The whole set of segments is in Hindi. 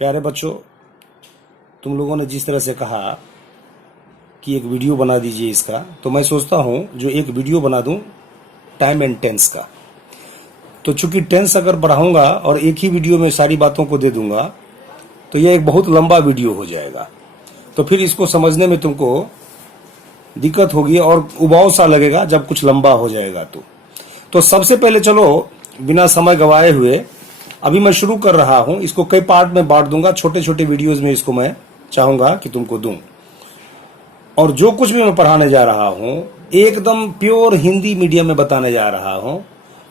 प्यारे बच्चों, तुम लोगों ने जिस तरह से कहा कि एक वीडियो बना दीजिए इसका, तो मैं सोचता हूं जो एक वीडियो बना दूं टाइम एंड टेंस का। तो चूंकि टेंस अगर बढ़ाऊंगा और एक ही वीडियो में सारी बातों को दे दूंगा तो यह एक बहुत लंबा वीडियो हो जाएगा। तो फिर इसको समझने में तुमको दिक्कत होगी और उबाऊ सा लगेगा जब कुछ लंबा हो जाएगा। तो सबसे पहले चलो बिना समय गवाए हुए अभी मैं शुरू कर रहा हूं। इसको कई पार्ट में बांट दूंगा, छोटे छोटे वीडियोस में इसको मैं चाहूंगा कि तुमको दूं। और जो कुछ भी मैं पढ़ाने जा रहा हूं एकदम प्योर हिंदी मीडियम में बताने जा रहा हूं।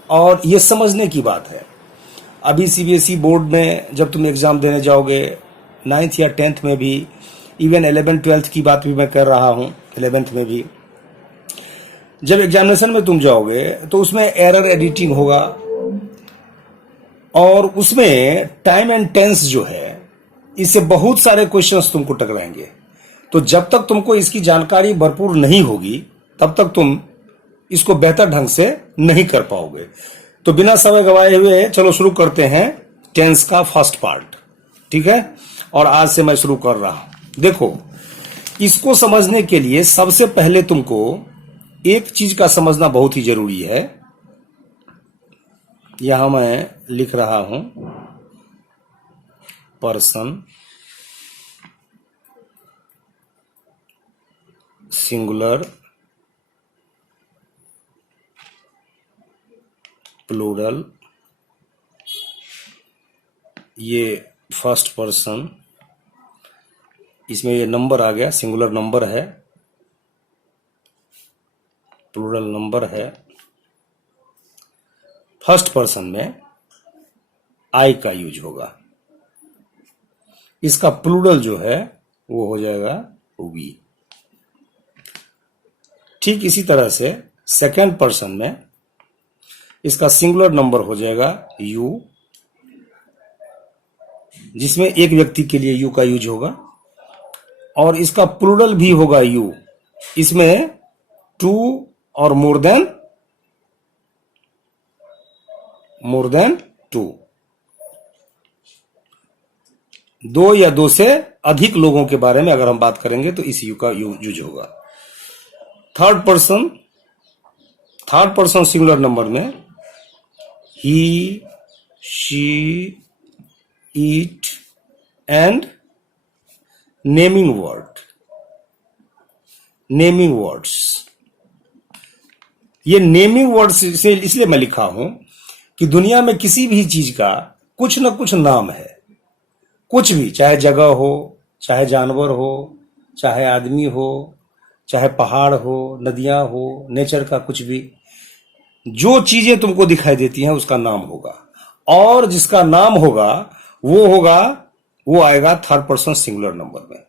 और ये समझने की बात है। अभी सीबीएसई बोर्ड में जब तुम एग्जाम देने जाओगे 9th या 10th में भी, इवन 11th 12th की बात भी मैं कर रहा हूं, 11th में भी जब एग्जामिनेशन में तुम जाओगे तो उसमें एरर एडिटिंग होगा और उसमें टाइम एंड टेंस जो है इससे बहुत सारे क्वेश्चंस तुमको टकराएंगे। तो जब तक तुमको इसकी जानकारी भरपूर नहीं होगी तब तक तुम इसको बेहतर ढंग से नहीं कर पाओगे। तो बिना समय गवाए हुए चलो शुरू करते हैं टेंस का फर्स्ट पार्ट, ठीक है। और आज से मैं शुरू कर रहा हूं। देखो, इसको समझने के लिए सबसे पहले तुमको एक चीज का समझना बहुत ही जरूरी है। यहां मैं लिख रहा हूं पर्सन सिंगुलर प्लूरल, ये फर्स्ट पर्सन, इसमें ये नंबर आ गया, सिंगुलर नंबर है, प्लूरल नंबर है। फर्स्ट पर्सन में आई का यूज होगा। इसका प्लूरल जो है वो हो जाएगा वी। ठीक इसी तरह से सेकेंड पर्सन में इसका सिंगुलर नंबर हो जाएगा यू, जिसमें एक व्यक्ति के लिए यू का यूज होगा। और इसका प्लूरल भी होगा यू, इसमें टू और मोर देन टू, दो या दो से अधिक लोगों के बारे में अगर हम बात करेंगे तो इस यू का यूज होगा। थर्ड पर्सन सिंगुलर नंबर में he, she, it and naming words. ये नेमिंग वर्ड्स से इसलिए मैं लिखा हूं कि दुनिया में किसी भी चीज का कुछ न कुछ नाम है। कुछ भी, चाहे जगह हो, चाहे जानवर हो, चाहे आदमी हो, चाहे पहाड़ हो, नदियां हो, नेचर का कुछ भी, जो चीजें तुमको दिखाई देती हैं उसका नाम होगा। और जिसका नाम होगा वो आएगा थर्ड पर्सन सिंगुलर नंबर में।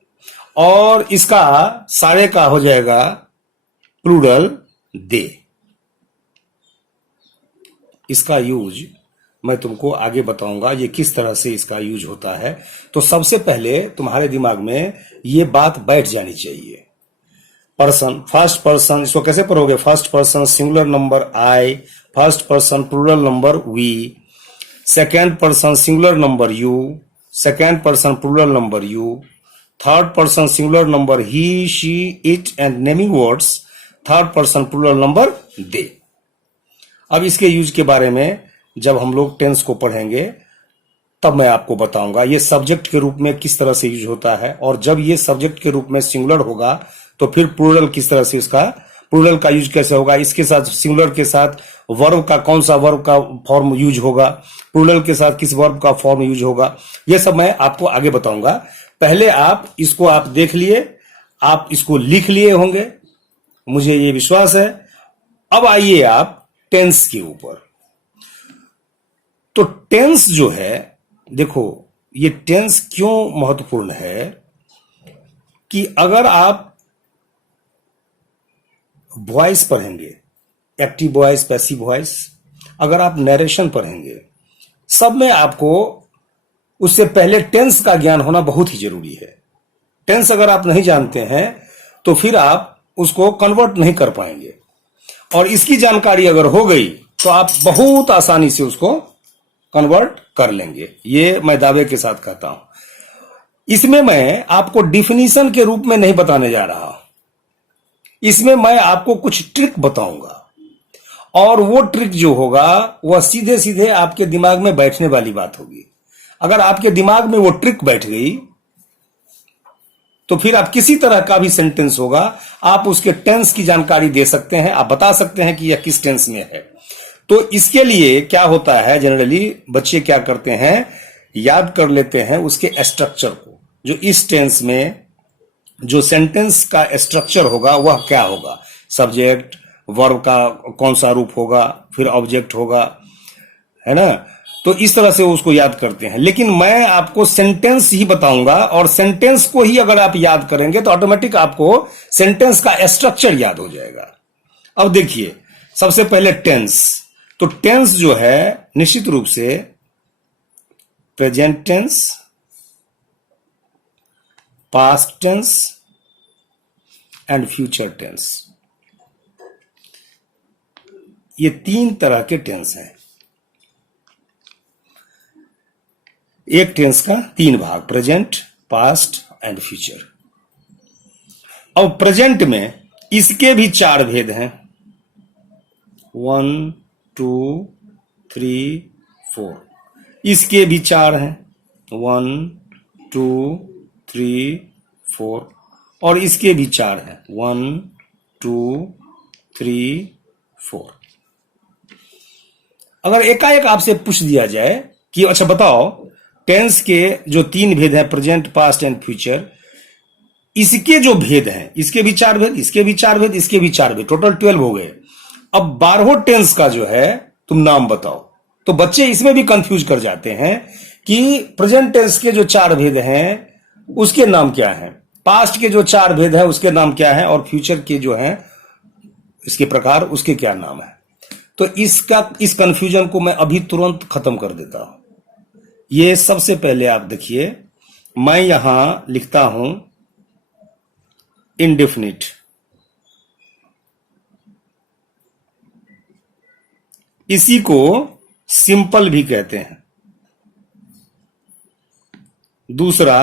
और इसका सारे का हो जाएगा प्लूरल दे। इसका यूज मैं तुमको आगे बताऊंगा ये किस तरह से इसका यूज होता है। तो सबसे पहले तुम्हारे दिमाग में ये बात बैठ जानी चाहिए। पर्सन, फर्स्ट पर्सन, इसको कैसे पढ़ोगे? First person singular number I, first person plural number we, second person singular number you, second person plural number you, third person singular number he, she, it and naming words, third person plural number they. अब इसके यूज के बारे में जब हम लोग टेंस को पढ़ेंगे तब मैं आपको बताऊंगा ये सब्जेक्ट के रूप में किस तरह से यूज होता है। और जब ये सब्जेक्ट के रूप में सिंगुलर होगा तो फिर प्लूरल किस तरह से, इसका प्लूरल का यूज कैसे होगा, इसके साथ सिंगुलर के साथ वर्ब का कौन सा वर्ब का फॉर्म यूज होगा, प्लूरल के साथ किस वर्ब का फॉर्म यूज होगा, ये सब मैं आपको आगे बताऊंगा। पहले आप इसको आप देख लिए, आप इसको लिख लिए होंगे, मुझे ये विश्वास है। अब आइए आप टेंस के ऊपर। तो टेंस जो है, देखो ये टेंस क्यों महत्वपूर्ण है कि अगर आप वॉइस पढ़ेंगे, एक्टिव वॉइस, पैसिव वॉइस, अगर आप नरेशन पढ़ेंगे, सब में आपको उससे पहले टेंस का ज्ञान होना बहुत ही जरूरी है। टेंस अगर आप नहीं जानते हैं तो फिर आप उसको कन्वर्ट नहीं कर पाएंगे। और इसकी जानकारी अगर हो गई तो आप बहुत आसानी से उसको कन्वर्ट कर लेंगे, ये मैं दावे के साथ कहता हूं। इसमें मैं आपको डिफिनीशन के रूप में नहीं बताने जा रहा हूं, इसमें मैं आपको कुछ ट्रिक बताऊंगा, और वो ट्रिक जो होगा वह सीधे सीधे आपके दिमाग में बैठने वाली बात होगी। अगर आपके दिमाग में वो ट्रिक बैठ गई तो फिर आप किसी तरह का भी सेंटेंस होगा, आप उसके टेंस की जानकारी दे सकते हैं, आप बता सकते हैं कि यह किस टेंस में है। तो इसके लिए क्या होता है, जनरली बच्चे क्या करते हैं, याद कर लेते हैं उसके स्ट्रक्चर को, जो इस टेंस में जो सेंटेंस का स्ट्रक्चर होगा वह क्या होगा, सब्जेक्ट, वर्ब का कौन सा रूप होगा, फिर ऑब्जेक्ट होगा, है ना। तो इस तरह से उसको याद करते हैं। लेकिन मैं आपको सेंटेंस ही बताऊंगा, और सेंटेंस को ही अगर आप याद करेंगे तो ऑटोमेटिक आपको सेंटेंस का स्ट्रक्चर याद हो जाएगा। अब देखिए, सबसे पहले टेंस। तो टेंस जो है निश्चित रूप से present tense, past tense and future tense, ये तीन तरह के टेंस हैं। एक टेंस का तीन भाग, प्रेजेंट, पास्ट एंड फ्यूचर। अब प्रेजेंट में इसके भी चार भेद हैं, 1 2 3 4। इसके भी चार हैं, 1 2 3 4, और इसके भी चार हैं, 1 2 3 4। अगर एकाएक आपसे पूछ दिया जाए कि अच्छा बताओ, टेंस के जो तीन भेद हैं, प्रेजेंट, पास्ट एंड फ्यूचर, इसके जो भेद हैं, इसके भी चार भेद, इसके भी चार भेद, इसके भी चार भेद, टोटल 12 हो गए। अब 12 टेंस का जो है तुम नाम बताओ। तो बच्चे इसमें भी कंफ्यूज कर जाते हैं कि प्रेजेंट टेंस के जो चार भेद हैं उसके नाम क्या हैं, पास्ट के जो चार भेद हैं उसके नाम क्या है, और फ्यूचर के जो हैं इसके प्रकार उसके क्या नाम है। तो इस कंफ्यूजन को मैं अभी तुरंत खत्म कर देता हूं। ये सबसे पहले आप देखिए, मैं यहां लिखता हूं इंडेफिनिट। इसी को सिंपल भी कहते हैं। दूसरा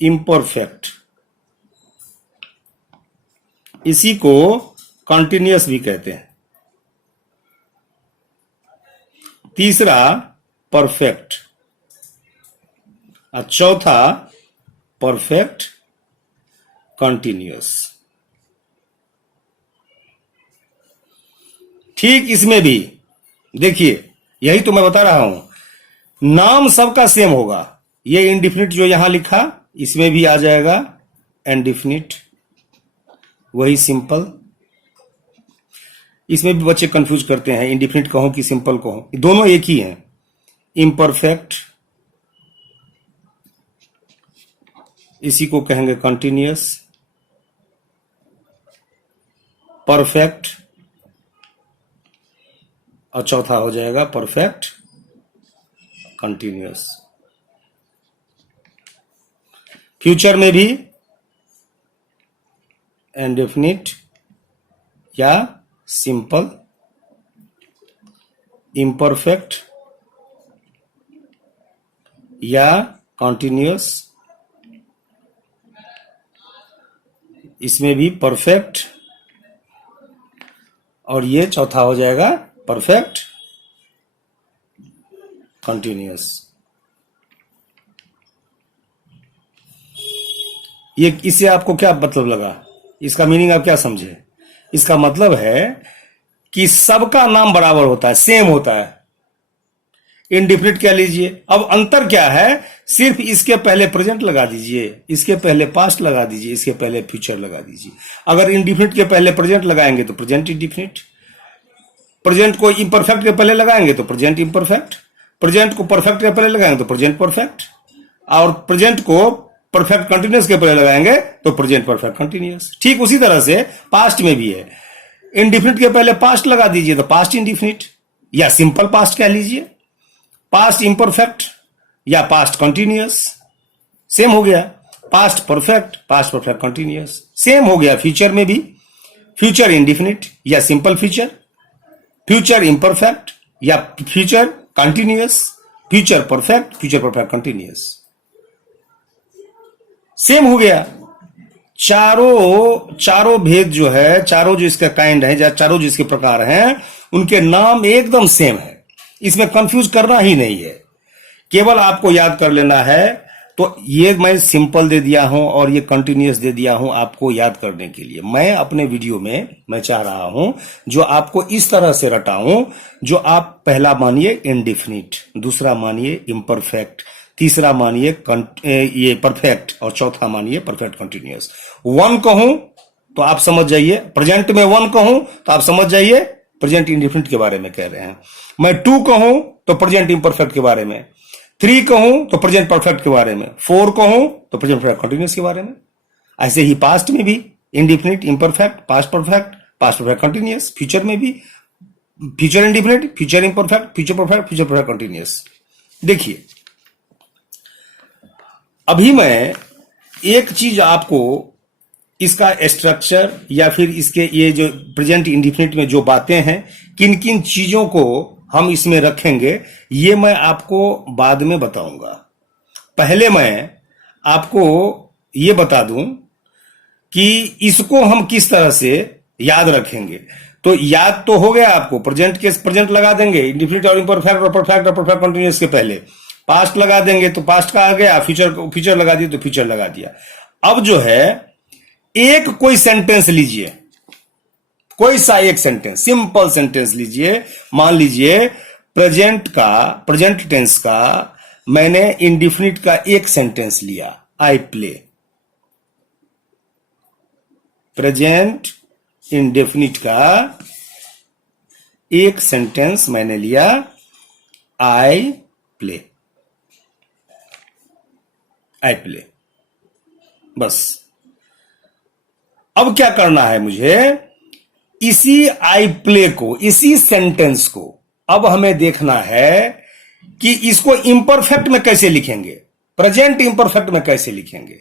इम्परफेक्ट, इसी को कॉन्टिन्यूअस भी कहते हैं। तीसरा परफेक्ट, और चौथा परफेक्ट कंटिन्यूअस। ठीक इसमें भी देखिए, यही तो मैं बता रहा हूं, नाम सबका सेम होगा। ये इंडिफिनिट जो यहां लिखा इसमें भी आ जाएगा इंडिफिनिट, वही सिंपल। इसमें भी बच्चे कंफ्यूज करते हैं, इंडिफिनिट कहो कि सिंपल कहो, दोनों एक ही हैं। इम्परफेक्ट, इसी को कहेंगे कंटिन्यूअस। परफेक्ट, और चौथा हो जाएगा परफेक्ट कंटिन्यूअस। फ्यूचर में भी इंडेफिनिट या सिंपल, इम्परफेक्ट या कंटिन्यूअस, इसमें भी परफेक्ट, और ये चौथा हो जाएगा परफेक्ट कंटिन्यूअस। ये इससे आपको क्या मतलब लगा, इसका मीनिंग आप क्या समझे? इसका मतलब है कि सबका नाम बराबर होता है, सेम होता है। इंडिफिनिट क्या लीजिए, अब अंतर क्या है, सिर्फ इसके पहले प्रेजेंट लगा दीजिए, इसके पहले पास्ट लगा दीजिए, इसके पहले फ्यूचर लगा दीजिए। अगर इंडिफिनिट के पहले प्रेजेंट लगाएंगे तो प्रेजेंट इंडिफिनिट, प्रेजेंट को इम्परफेक्ट के पहले लगाएंगे तो प्रेजेंट इम्परफेक्ट, प्रेजेंट को परफेक्ट के पहले लगाएंगे तो प्रेजेंट परफेक्ट, और प्रेजेंट को परफेक्ट कंटिन्यूअस के पहले लगाएंगे तो प्रेजेंट परफेक्ट कंटिन्यूअस। ठीक उसी तरह से पास्ट में भी है, इंडिफिनिट के पहले पास्ट लगा दीजिए तो पास्ट इंडिफिनिट या सिंपल पास्ट कह लीजिए, पास्ट इम्परफेक्ट या पास्ट कंटिन्यूअस, सेम हो गया। पास्ट परफेक्ट कंटिन्यूअस, सेम हो गया। फ्यूचर में भी फ्यूचर इंडिफिनिट या सिंपल फ्यूचर, फ्यूचर इम्परफेक्ट या future continuous, future perfect continuous. Same हो गया। चारों चारों भेद जो है, चारों जो इसका काइंड है, या चारों जो इसके प्रकार हैं, उनके नाम एकदम सेम है। इसमें कंफ्यूज करना ही नहीं है, केवल आपको याद कर लेना है। तो ये मैं सिंपल दे दिया हूं और ये कंटिन्यूअस दे दिया हूं आपको याद करने के लिए। मैं अपने वीडियो में मैं चाह रहा हूं जो आपको इस तरह से रटाऊं, जो आप पहला मानिए इंडिफिनिट, दूसरा मानिए इम्परफेक्ट, तीसरा मानिए ये परफेक्ट, और चौथा मानिए परफेक्ट कंटिन्यूअस। वन कहूं तो आप समझ जाइए, प्रेजेंट में वन कहूं तो आप समझ जाइए प्रेजेंट इंडिफिनिट के बारे में कह रहे हैं। मैं टू कहूं तो प्रेजेंट इम्परफेक्ट के बारे में, थ्री कहूं तो प्रेजेंट परफेक्ट के बारे में, फोर कहूं तो प्रेजेंट परफेक्ट कंटिन्यूअस के बारे में। ऐसे ही पास्ट में भी indefinite, imperfect, past perfect continuous, future में भी future indefinite, future imperfect, future perfect continuous. देखिए, अभी मैं एक चीज आपको इसका स्ट्रक्चर या फिर इसके ये जो प्रेजेंट इंडिफिनिट में जो बातें हैं, किन किन चीजों को हम इसमें रखेंगे, ये मैं आपको बाद में बताऊंगा। पहले मैं आपको ये बता दूं कि इसको हम किस तरह से याद रखेंगे। तो याद तो हो गया आपको, प्रेजेंट के प्रेजेंट लगा देंगे, इंडिफिनिट और इम्परफेक्ट और परफेक्ट कंटिन्यूअस के पहले पास्ट लगा देंगे तो पास्ट का आ गया, फ्यूचर लगा दिया तो फ्यूचर लगा दिया। अब जो है एक कोई सेंटेंस लीजिए, कोई सा एक सेंटेंस, सिंपल सेंटेंस लीजिए। मान लीजिए प्रेजेंट टेंस का मैंने इंडिफिनिट का एक सेंटेंस लिया, आई प्ले। प्रेजेंट इंडेफिनिट का एक सेंटेंस मैंने लिया, आई प्ले, आई प्ले, बस। अब क्या करना है मुझे, इसी आई प्ले को, इसी सेंटेंस को अब हमें देखना है कि इसको इंपरफेक्ट में कैसे लिखेंगे, प्रेजेंट इंपरफेक्ट में कैसे लिखेंगे।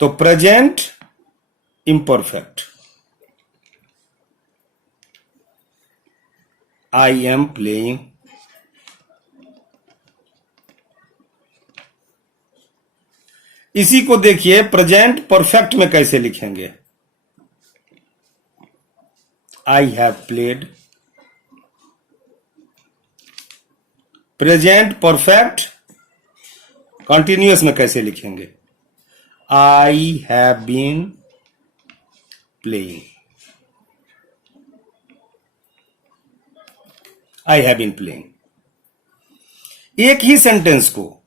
तो present imperfect, I am playing, इसी को देखिए प्रेजेंट परफेक्ट में कैसे लिखेंगे, I have played. Present perfect continuous में कैसे लिखेंगे, I have been playing, I have been playing. एक ही सेंटेंस को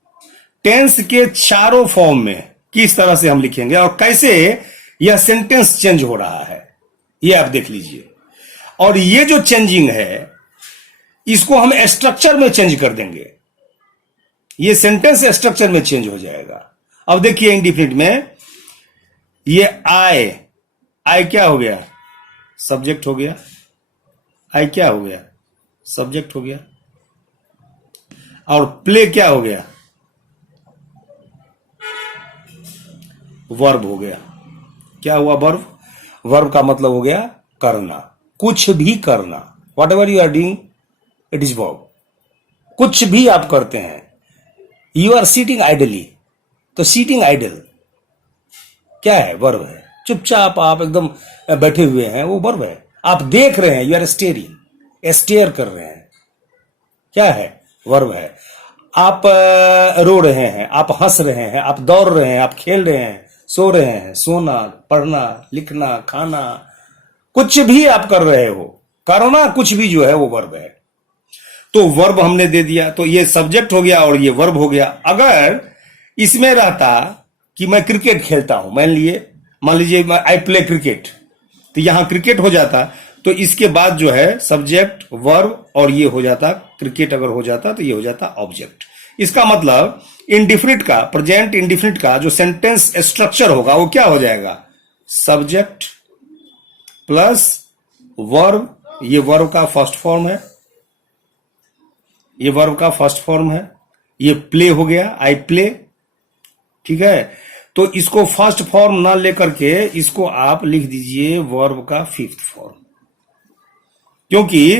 टेंस के चारों फॉर्म में किस तरह से हम लिखेंगे और कैसे यह सेंटेंस चेंज हो रहा है, यह आप देख लीजिए। और ये जो चेंजिंग है, इसको हम स्ट्रक्चर में चेंज कर देंगे, ये सेंटेंस स्ट्रक्चर में चेंज हो जाएगा। अब देखिए इंडिफिनिट में ये आई क्या हो गया, सब्जेक्ट हो गया, आई क्या हो गया, सब्जेक्ट हो गया। और प्ले क्या हो गया, वर्ब हो गया। क्या हुआ, वर्ब। वर्ब का मतलब हो गया करना, कुछ भी करना। Whatever you are doing it is verb. कुछ भी आप करते हैं, यू आर सीटिंग आइडली, तो सीटिंग आइडल क्या है, वर्ब है। चुपचाप आप एकदम बैठे हुए हैं, वो वर्ब है। आप देख रहे हैं, यू आर स्टेयरिंग, स्टेयर कर रहे हैं, क्या है, वर्ब है। आप रो रहे हैं, आप हंस रहे हैं, आप दौड़ रहे हैं, आप खेल रहे हैं, सो रहे हैं, सोना, पढ़ना, लिखना, खाना, कुछ भी आप कर रहे हो, करना कुछ भी जो है वो वर्ब है। तो वर्ब हमने दे दिया, तो ये सब्जेक्ट हो गया और ये वर्ब हो गया। अगर इसमें रहता कि मैं क्रिकेट खेलता हूं, मान लीजिए आई प्ले क्रिकेट, तो यहां क्रिकेट हो जाता, तो इसके बाद जो है सब्जेक्ट, वर्ब और ये हो जाता क्रिकेट। अगर हो जाता तो ये हो जाता ऑब्जेक्ट। इसका मतलब इंडिफिनिट का, प्रेजेंट इंडिफिनिट का जो सेंटेंस स्ट्रक्चर होगा वो क्या हो जाएगा, सब्जेक्ट प्लस वर्ब। ये वर्ब का फर्स्ट फॉर्म है, ये वर्ब का फर्स्ट फॉर्म है। ये प्ले हो गया, आई प्ले, ठीक है। तो इसको फर्स्ट फॉर्म ना लेकर के इसको आप लिख दीजिए वर्ब का फिफ्थ फॉर्म, क्योंकि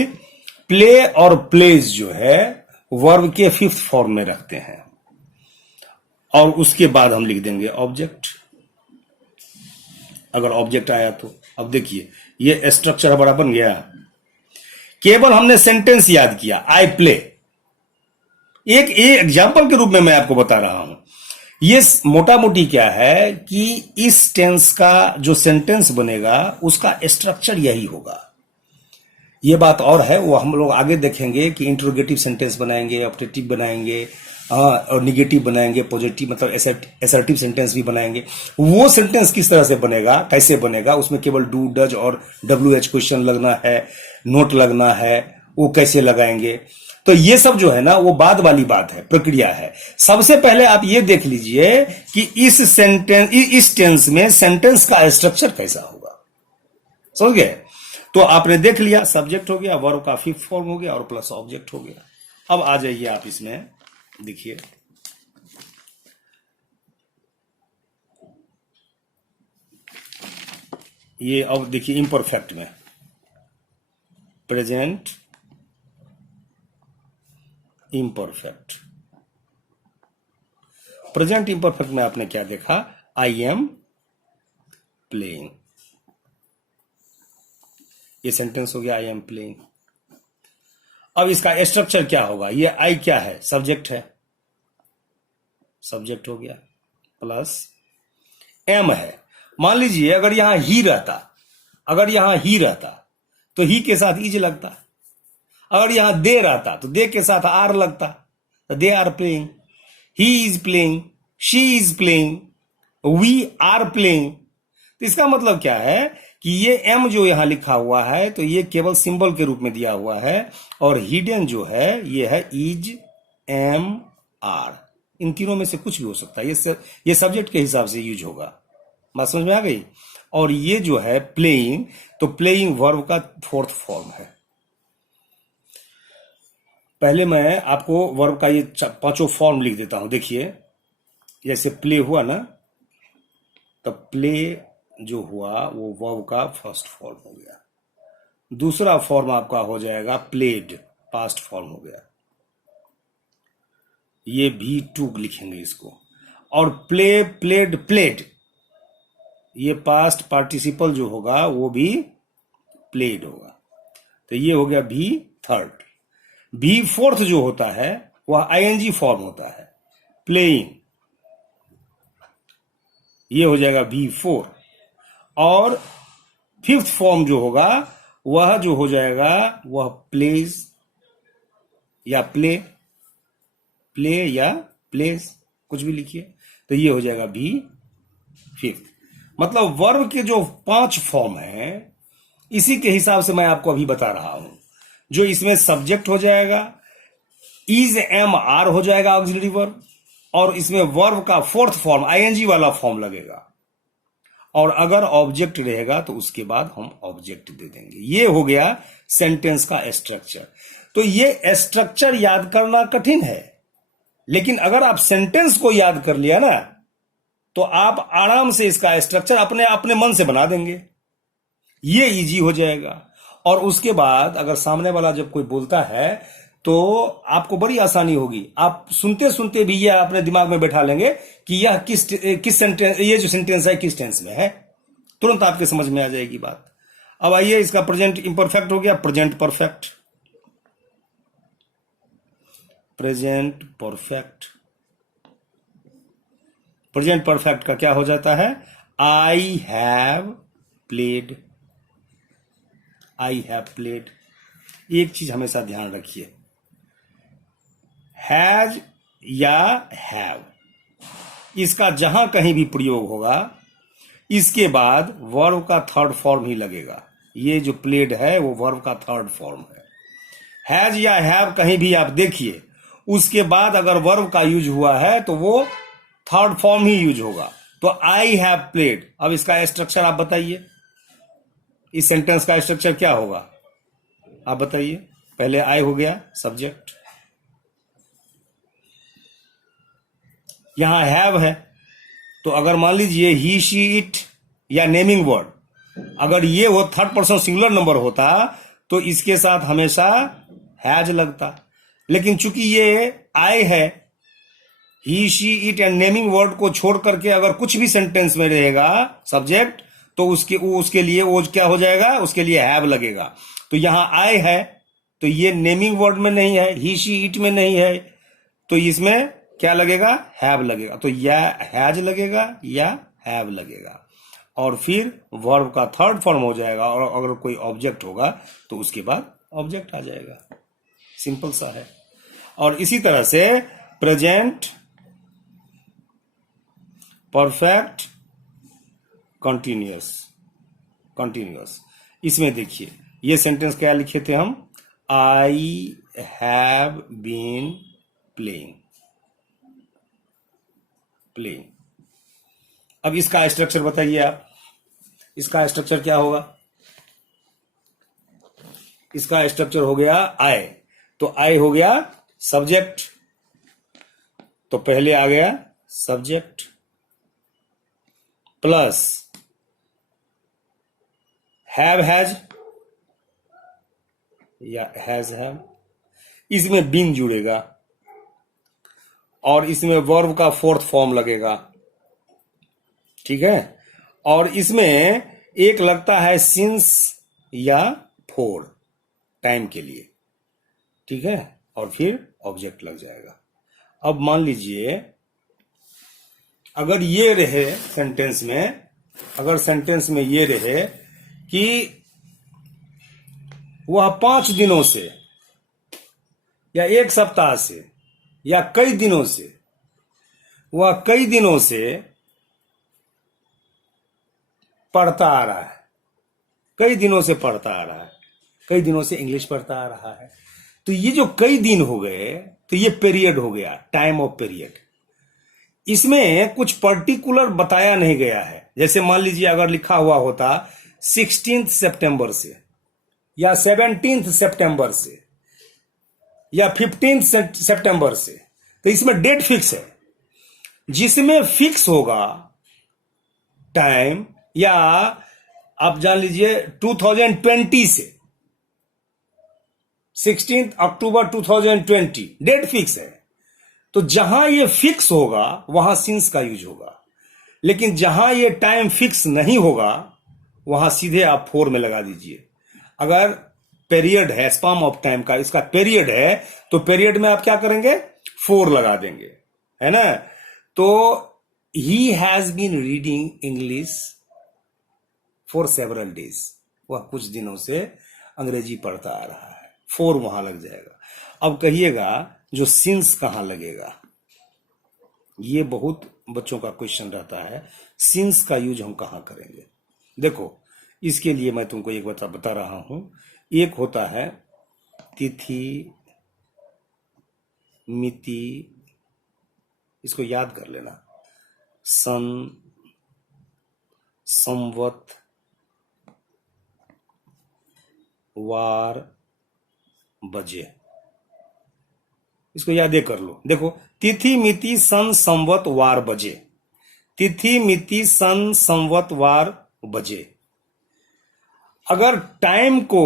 प्ले और प्लेज जो है वर्ब के फिफ्थ फॉर्म में रखते हैं। और उसके बाद हम लिख देंगे ऑब्जेक्ट, अगर ऑब्जेक्ट आया तो। अब देखिए ये स्ट्रक्चर हमारा बन गया, केवल हमने सेंटेंस याद किया, आई प्ले। एक एग्जाम्पल के रूप में मैं आपको बता रहा हूं। ये मोटा मोटी क्या है कि इस टेंस का जो सेंटेंस बनेगा उसका स्ट्रक्चर यही होगा। ये बात और है, वो हम लोग आगे देखेंगे कि इंट्रोगेटिव सेंटेंस बनाएंगे, ऑप्टेटिव बनाएंगे, और निगेटिव बनाएंगे, पॉजिटिव मतलब असर्टिव सेंटेंस भी बनाएंगे। वो सेंटेंस किस तरह से बनेगा, कैसे बनेगा, उसमें केवल डू डज और WH क्वेश्चन लगना है, नोट लगना है, वो कैसे लगाएंगे। तो ये सब जो है ना वो बाद वाली बात है, प्रक्रिया है। सबसे पहले आप ये देख लीजिए कि इस टेंस में सेंटेंस का स्ट्रक्चर कैसा होगा। समझ गए? तो आपने देख लिया, सब्जेक्ट हो गया, वर्ब का फिफ्थ फॉर्म हो गया और प्लस ऑब्जेक्ट हो गया। अब आ जाइए आप इसमें देखिए, ये अब देखिए इम्परफेक्ट में प्रेजेंट इम्परफेक्ट। प्रेजेंट इम्परफेक्ट में आपने क्या देखा, आई एम प्लेइंग, ये सेंटेंस हो गया आई एम प्लेइंग। अब इसका स्ट्रक्चर क्या होगा, ये आई क्या है, सब्जेक्ट है, सब्जेक्ट हो गया, प्लस एम है। मान लीजिए अगर यहां ही रहता तो ही के साथ इज लगता, अगर यहां दे रहता तो दे के साथ आर लगता, तो they are playing, he is playing, she is playing, we are playing. तो इसका मतलब क्या है कि ये एम जो यहां लिखा हुआ है तो ये केवल सिंबल के रूप में दिया हुआ है, और हिडन जो है ये है इज, एम, आर। इन तीनों में से कुछ भी हो सकता है, ये सब्जेक्ट के हिसाब से यूज होगा। बात समझ में आ गई? और ये जो है प्लेइंग, तो प्लेइंग वर्ब का फोर्थ फॉर्म है। पहले मैं आपको वर्ब का ये पांचों फॉर्म लिख देता हूं। देखिए जैसे प्ले हुआ ना, तो प्ले जो हुआ वो वर्ब का फर्स्ट फॉर्म हो गया। दूसरा फॉर्म आपका हो जाएगा प्लेड, पास्ट फॉर्म हो गया, ये भी टू लिखेंगे इसको। और प्ले, प्लेड, प्लेड, ये पास्ट पार्टिसिपल जो होगा वो भी प्लेड होगा। तो ये हो गया भी थर्ड। भी फोर्थ जो होता है वह आईएनजी फॉर्म होता है, प्लेइंग, ये हो जाएगा भी फोर। और फिफ्थ फॉर्म जो होगा वह जो हो जाएगा वह प्लेज या प्ले, प्ले या प्लेस, कुछ भी लिखिए, तो ये हो जाएगा भी फिफ्थ। मतलब वर्ब के जो 5 फॉर्म हैं इसी के हिसाब से मैं आपको अभी बता रहा हूं। जो इसमें सब्जेक्ट हो जाएगा, इज, एम, आर हो जाएगा ऑक्सिलरी वर्ब, और इसमें वर्ब का फोर्थ फॉर्म आईएनजी वाला फॉर्म लगेगा, और अगर ऑब्जेक्ट रहेगा तो उसके बाद हम ऑब्जेक्ट दे देंगे। ये हो गया सेंटेंस का स्ट्रक्चर। तो ये स्ट्रक्चर याद करना कठिन है, लेकिन अगर आप सेंटेंस को याद कर लिया ना तो आप आराम से इसका स्ट्रक्चर अपने अपने मन से बना देंगे, ये इजी हो जाएगा। और उसके बाद अगर सामने वाला जब कोई बोलता है तो आपको बड़ी आसानी होगी, आप सुनते सुनते भी ये अपने दिमाग में बैठा लेंगे कि यह किस सेंटेंस, ये जो सेंटेंस है किस टेंस में है, तुरंत आपके समझ में आ जाएगी बात। अब आइए, इसका प्रेजेंट इंपरफेक्ट हो गया, present perfect. Present perfect, present perfect का क्या हो जाता है, आई have played, I have played. एक चीज हमेशा ध्यान रखिए, हैज या हैव, इसका जहां कहीं भी प्रयोग होगा इसके बाद वर्ब का थर्ड फॉर्म ही लगेगा। ये जो प्लेड है वो वर्ब का थर्ड फॉर्म है। हैज या हैव कहीं भी आप देखिए, उसके बाद अगर वर्ब का यूज हुआ है तो वो थर्ड फॉर्म ही यूज होगा। तो आई हैव प्लेड। अब इसका स्ट्रक्चर आप बताइए, इस सेंटेंस का स्ट्रक्चर क्या होगा आप बताइए। पहले आई हो गया सब्जेक्ट, यहां हैव है, तो अगर मान लीजिए ही, शी, इट या नेमिंग वर्ड, अगर ये वो थर्ड पर्सन सिंगुलर नंबर होता तो इसके साथ हमेशा हैज लगता, लेकिन चूंकि ये आई है, he she it and naming word को छोड़ करके अगर कुछ भी सेंटेंस में रहेगा सब्जेक्ट, तो उसके लिए वो क्या हो जाएगा, उसके लिए हैव लगेगा। तो यहां आई है, तो ये नेमिंग वर्ड में नहीं है, ही शी इट में नहीं है, तो इसमें क्या लगेगा, हैव लगेगा। तो या हैज लगेगा या हैव लगेगा, और फिर वर्ब का थर्ड फॉर्म हो जाएगा, और अगर कोई ऑब्जेक्ट होगा तो उसके बाद ऑब्जेक्ट आ जाएगा। सिंपल सा है। और इसी तरह से प्रेजेंट परफेक्ट कंटिन्यूअस इसमें देखिए ये सेंटेंस क्या लिखे थे हम, आई हैव बीन प्लेइंग। अब इसका स्ट्रक्चर बताइए आप, इसका स्ट्रक्चर क्या होगा। इसका स्ट्रक्चर हो गया आई, तो आई हो गया सब्जेक्ट, तो पहले आ गया सब्जेक्ट प्लस हैव हैज या हैज हैव, इसमें बीन जुड़ेगा और इसमें वर्ब का फोर्थ फॉर्म लगेगा, ठीक है। और इसमें एक लगता है सिंस या फोर टाइम के लिए, ठीक है, और फिर ऑब्जेक्ट लग जाएगा। अब मान लीजिए अगर ये रहे सेंटेंस में, अगर सेंटेंस में ये रहे कि वह 5 दिनों से या 1 सप्ताह से या कई दिनों से, वह कई दिनों से पढ़ता आ रहा है, कई दिनों से पढ़ता आ रहा है, कई दिनों से इंग्लिश पढ़ता आ रहा है। तो ये जो कई दिन हो गए, तो ये पीरियड हो गया, टाइम ऑफ पीरियड। इसमें कुछ पर्टिकुलर बताया नहीं गया है। जैसे मान लीजिए अगर लिखा हुआ होता 16 सितंबर से या 17 सितंबर से या 15 सितंबर से, तो इसमें डेट फिक्स है। जिसमें फिक्स होगा टाइम, या आप जान लीजिए 2020 से 16 अक्टूबर 2020 डेट फिक्स है, तो जहां ये फिक्स होगा वहां सिंस का यूज होगा। लेकिन जहां ये टाइम फिक्स नहीं होगा वहां सीधे आप फोर में लगा दीजिए। अगर पीरियड है, स्पैम ऑफ टाइम का इसका पीरियड है, तो पीरियड में आप क्या करेंगे, 4 लगा देंगे, है ना। तो he has been reading English for several days, वह कुछ दिनों से अंग्रेजी पढ़ता आ रहा है, 4 वहां लग जाएगा। अब कहिएगा जो सिंस कहां लगेगा, ये बहुत बच्चों का क्वेश्चन रहता है, सिंस का यूज हम कहां करेंगे। देखो इसके लिए मैं तुमको एक बता रहा हूं। एक होता है तिथि मिति, इसको याद कर लेना, सन, संवत, वार, बजे, इसको याद कर लो। देखो तिथि मिति सन संवत वार बजे, तिथि मिति सन संवत वार बजे। अगर टाइम को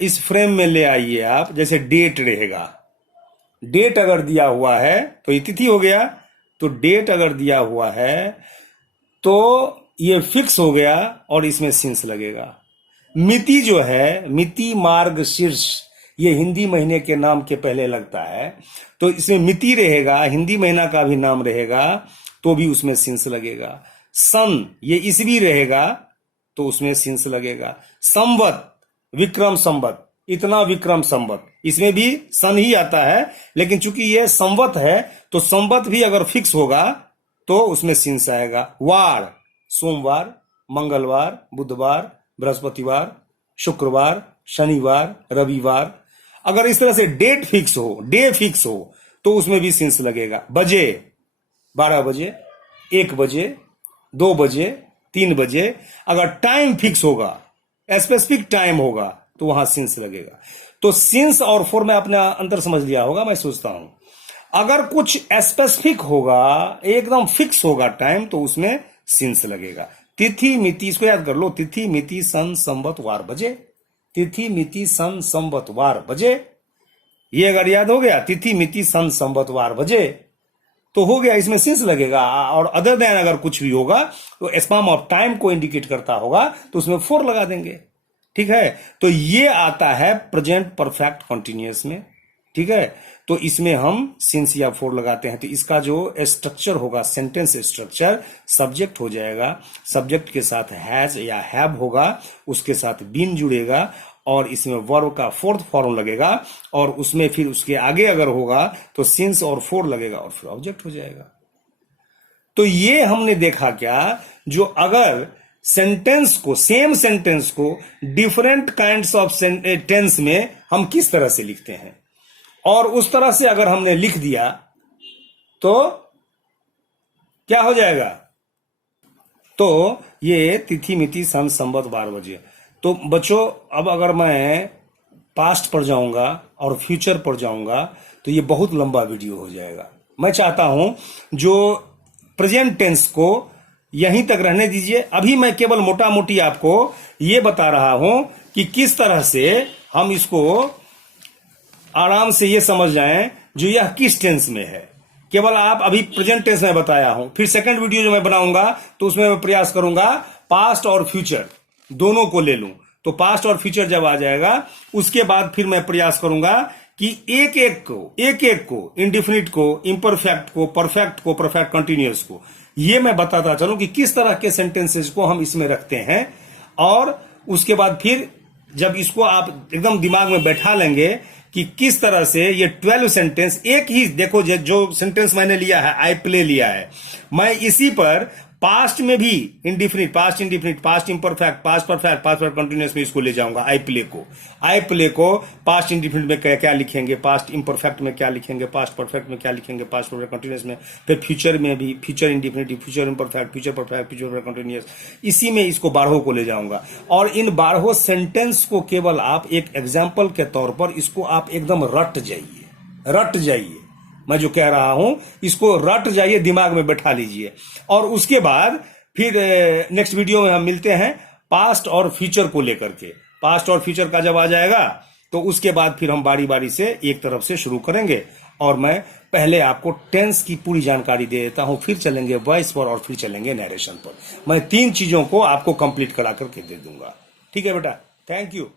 इस फ्रेम में ले आइए आप, जैसे डेट रहेगा, डेट अगर दिया हुआ है तो ये तिथि हो गया, तो डेट अगर दिया हुआ है तो ये फिक्स हो गया और इसमें सिंस लगेगा। मिति जो है, मिति मार्ग शीर्ष, ये हिंदी महीने के नाम के पहले लगता है, तो इसमें मिति रहेगा, हिंदी महीना का भी नाम रहेगा, तो भी उसमें सिंस लगेगा। सन ये ईस्वी रहेगा तो उसमें सिंस लगेगा। संवत विक्रम संवत, इतना विक्रम संवत, इसमें भी सन ही आता है, लेकिन चूंकि ये संवत है तो संवत भी अगर फिक्स होगा तो उसमें सिंस आएगा। वार सोमवार, मंगलवार, बुधवार, बृहस्पतिवार, शुक्रवार, शनिवार, रविवार। अगर इस तरह से डेट फिक्स हो, डे फिक्स हो, तो उसमें भी सिंस लगेगा। बजे 12 बजे, 1 बजे, 2 बजे, 3 बजे। अगर टाइम फिक्स होगा, स्पेसिफिक टाइम होगा, तो वहां सिंस लगेगा। तो सिंस और फोर में आपने अंतर समझ लिया होगा, मैं सोचता हूं। अगर कुछ स्पेसिफिक होगा, एकदम फिक्स होगा टाइम, तो उसमें सिंस लगेगा। तिथि मिति, इसको याद कर लो, तिथि मिति सन संवत वार बजे, तिथि मिति सन संवत वार बजे। ये अगर याद हो गया, तिथि मिति सन संवत वार बजे, तो हो गया, इसमें सिंस लगेगा। और अदर देन अगर कुछ भी होगा तो स्पैम ऑफ टाइम को इंडिकेट करता होगा तो उसमें फोर लगा देंगे। ठीक है, तो ये आता है प्रेजेंट परफेक्ट कंटिन्यूअस में। ठीक है, तो इसमें हम सिंस या फोर लगाते हैं। तो इसका जो स्ट्रक्चर होगा, सेंटेंस स्ट्रक्चर, सब्जेक्ट हो जाएगा, सब्जेक्ट के साथ हैज या हैव होगा, उसके साथ बीन जुड़ेगा, और इसमें वर्ब का फोर्थ फॉर्म लगेगा, और उसमें फिर उसके आगे अगर होगा तो सिंस और फोर लगेगा और फिर ऑब्जेक्ट हो जाएगा। तो ये हमने देखा क्या, जो अगर सेंटेंस को, सेम सेंटेंस को डिफरेंट काइंड्स ऑफ टेंस में हम किस तरह से लिखते हैं, और उस तरह से अगर हमने लिख दिया तो क्या हो जाएगा। तो ये तिथि मिति सन संवत 12 बजे। तो बच्चों, अब अगर मैं पास्ट पर जाऊंगा और फ्यूचर पर जाऊंगा तो ये बहुत लंबा वीडियो हो जाएगा। मैं चाहता हूं जो प्रेजेंट टेंस को यहीं तक रहने दीजिए। अभी मैं केवल मोटा मोटी आपको ये बता रहा हूं कि किस तरह से हम इसको आराम से ये समझ जाएं जो यह किस टेंस में है। केवल आप अभी प्रेजेंट टेंस में बताया हूं, फिर सेकंड वीडियो जो मैं बनाऊंगा तो उसमें मैं प्रयास करूंगा पास्ट और फ्यूचर दोनों को ले लूं। तो पास्ट और फ्यूचर जब आ जाएगा उसके बाद फिर मैं प्रयास करूंगा कि एक एक को इंडिफिनिट को, इम्परफेक्ट को, परफेक्ट को, परफेक्ट कंटिन्यूअस को, ये मैं बताता चलूं कि किस तरह के सेंटेंसेस को हम इसमें रखते हैं। और उसके बाद फिर जब इसको आप एकदम दिमाग में बैठा लेंगे कि किस तरह से ये 12 सेंटेंस, एक ही देखो जो सेंटेंस मैंने लिया है, आई प्ले लिया है, मैं इसी पर पास्ट में भी indefinite, past indefinite, past imperfect, past perfect, past perfect continuous में इसको ले जाऊंगा। आई प्ले को पास्ट इंडिफिनिट में क्या लिखेंगे, पास्ट इम्परफेक्ट में क्या लिखेंगे, पास्ट परफेक्ट में क्या लिखेंगे, पास्ट परफेक्ट कंटिन्यूअस में, फिर फ्यूचर में भी future indefinite, future imperfect, future perfect, future perfect continuous, इसी में इसको 12 को ले जाऊंगा। और इन 12 सेंटेंस को केवल आप एक एग्जाम्पल के तौर पर इसको आप एकदम रट जाइए। मैं जो कह रहा हूं इसको रट जाइए, दिमाग में बैठा लीजिए। और उसके बाद फिर नेक्स्ट वीडियो में हम मिलते हैं पास्ट और फ्यूचर को लेकर के। पास्ट और फ्यूचर का जब आ जाएगा तो उसके बाद फिर हम बारी बारी से एक तरफ से शुरू करेंगे, और मैं पहले आपको टेंस की पूरी जानकारी दे देता हूं, फिर चलेंगे वॉइस पर, और फिर चलेंगे नरेशन पर। मैं 3 चीजों को आपको कंप्लीट करा करके दे दूंगा। ठीक है बेटा, थैंक यू।